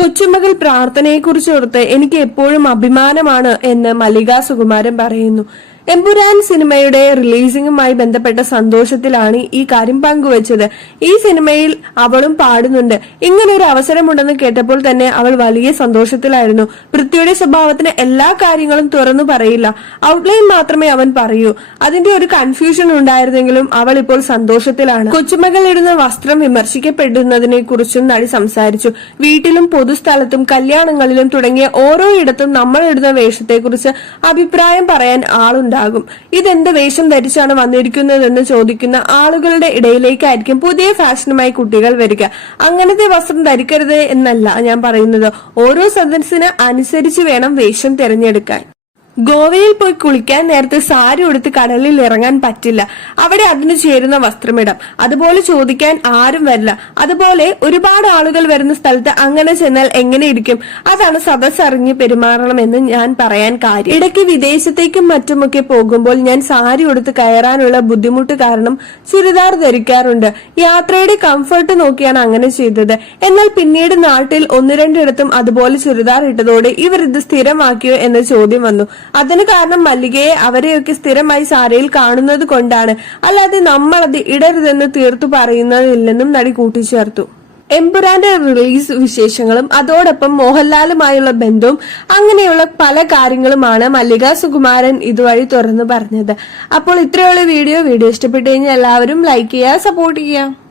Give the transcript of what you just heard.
കൊച്ചുമകൾ പ്രാർത്ഥനയെക്കുറിച്ച് ഓർത്ത് എനിക്ക് എപ്പോഴും അഭിമാനമാണ് എന്ന് മല്ലിക സുകുമാരൻ പറയുന്നു. എമ്പുരാൻ സിനിമയുടെ റിലീസിംഗുമായി ബന്ധപ്പെട്ട സന്തോഷത്തിലാണ് ഈ കാര്യം പങ്കുവച്ചത്. ഈ സിനിമയിൽ അവളും പാടുന്നുണ്ട്. ഇങ്ങനെ ഒരു അവസരമുണ്ടെന്ന് കേട്ടപ്പോൾ തന്നെ അവൾ വലിയ സന്തോഷത്തിലായിരുന്നു. പൃഥ്വിയുടെ സ്വഭാവത്തിന് എല്ലാ കാര്യങ്ങളും തുറന്നു പറയില്ല. ഔട്ട്ലൈൻ മാത്രമേ അവൻ പറയൂ. അതിന്റെ ഒരു കൺഫ്യൂഷൻ ഉണ്ടായിരുന്നെങ്കിലും അവൾ ഇപ്പോൾ സന്തോഷത്തിലാണ്. കൊച്ചുമകൾ ഇടുന്ന വസ്ത്രം വിമർശിക്കപ്പെടുന്നതിനെ കുറിച്ചും നടി സംസാരിച്ചു. വീട്ടിലും പൊതുസ്ഥലത്തും കല്യാണങ്ങളിലും തുടങ്ങിയ ഓരോ ഇടത്തും നമ്മൾ ഇടുന്ന വേഷത്തെക്കുറിച്ച് അഭിപ്രായം പറയാൻ ആളുണ്ടാകും ഇതെന്ത് വേഷം ധരിച്ചാണ് വന്നിരിക്കുന്നതെന്ന് ചോദിക്കുന്ന ആളുകളുടെ ഇടയിലേക്കായിരിക്കും പുതിയ ഫാഷനുമായി കുട്ടികൾ വരിക. അങ്ങനത്തെ വസ്ത്രം ധരിക്കരുത് എന്നല്ല ഞാൻ പറയുന്നത്. ഓരോ സദസ്സിന് അനുസരിച്ച് വേണം വേഷം തിരഞ്ഞെടുക്കാൻ. ഗോവയിൽ പോയി കുളിക്കാൻ നേരത്തെ സാരി ഉടുത്ത് കടലിൽ ഇറങ്ങാൻ പറ്റില്ല. അവിടെ അതിന് ചേരുന്ന വസ്ത്രമിടാം. അതുപോലെ ചോദിക്കാൻ ആരും വരില്ല. അതുപോലെ ഒരുപാട് ആളുകൾ വരുന്ന സ്ഥലത്ത് അങ്ങനെ ചെന്നാൽ എങ്ങനെ ഇരിക്കും? അതാണ് സദസ് അറിഞ്ഞ് പെരുമാറണമെന്ന് ഞാൻ പറയാൻ കാര്യം. ഇടയ്ക്ക് വിദേശത്തേക്കും മറ്റുമൊക്കെ പോകുമ്പോൾ ഞാൻ സാരി ഉടുത്ത് കയറാനുള്ള ബുദ്ധിമുട്ട് കാരണം ചുരിദാർ ധരിക്കാറുണ്ട്. യാത്രയുടെ കംഫർട്ട് നോക്കിയാണ് അങ്ങനെ ചെയ്തത്. എന്നാൽ പിന്നീട് നാട്ടിൽ ഒന്ന് രണ്ടിടത്തും അതുപോലെ ചുരിദാർ ഇട്ടതോടെ ഇവർ ഇത് സ്ഥിരമാക്കിയോ എന്ന ചോദ്യം വന്നു. അതിന് കാരണം മല്ലികയെ അവരെയൊക്കെ സ്ഥിരമായി സാരയിൽ കാണുന്നത് കൊണ്ടാണ്. അല്ലാതെ നമ്മളത് ഇടരുതെന്ന് തീർത്തു പറയുന്നതില്ലെന്നും നടി കൂട്ടിച്ചേർത്തു. എംപുരാന്റെ റിലീസ് വിശേഷങ്ങളും അതോടൊപ്പം മോഹൻലാലുമായുള്ള ബന്ധവും അങ്ങനെയുള്ള പല കാര്യങ്ങളുമാണ് മല്ലിക സുകുമാരൻ ഇതുവഴി തുറന്നു പറഞ്ഞത്. അപ്പോൾ ഇത്രയുള്ള വീഡിയോ. വീഡിയോ ഇഷ്ടപ്പെട്ടു കഴിഞ്ഞാൽ എല്ലാവരും ലൈക്ക് ചെയ്യുക സപ്പോർട്ട് ചെയ്യുക.